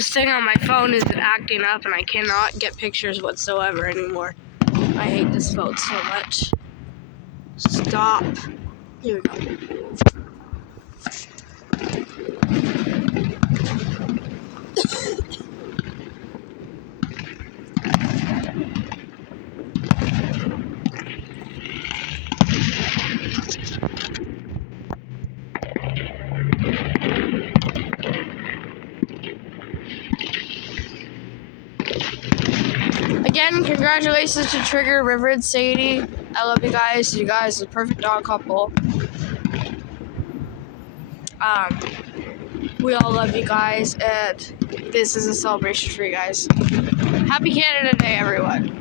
This thing on my phone is acting up and I cannot get pictures whatsoever anymore. I hate this phone so much. Stop. Here we go. Again, congratulations to Trigger, River, and Sadie. I love you guys. You guys are the perfect dog couple. We all love you guys, and this is a celebration for you guys. Happy Canada Day, everyone.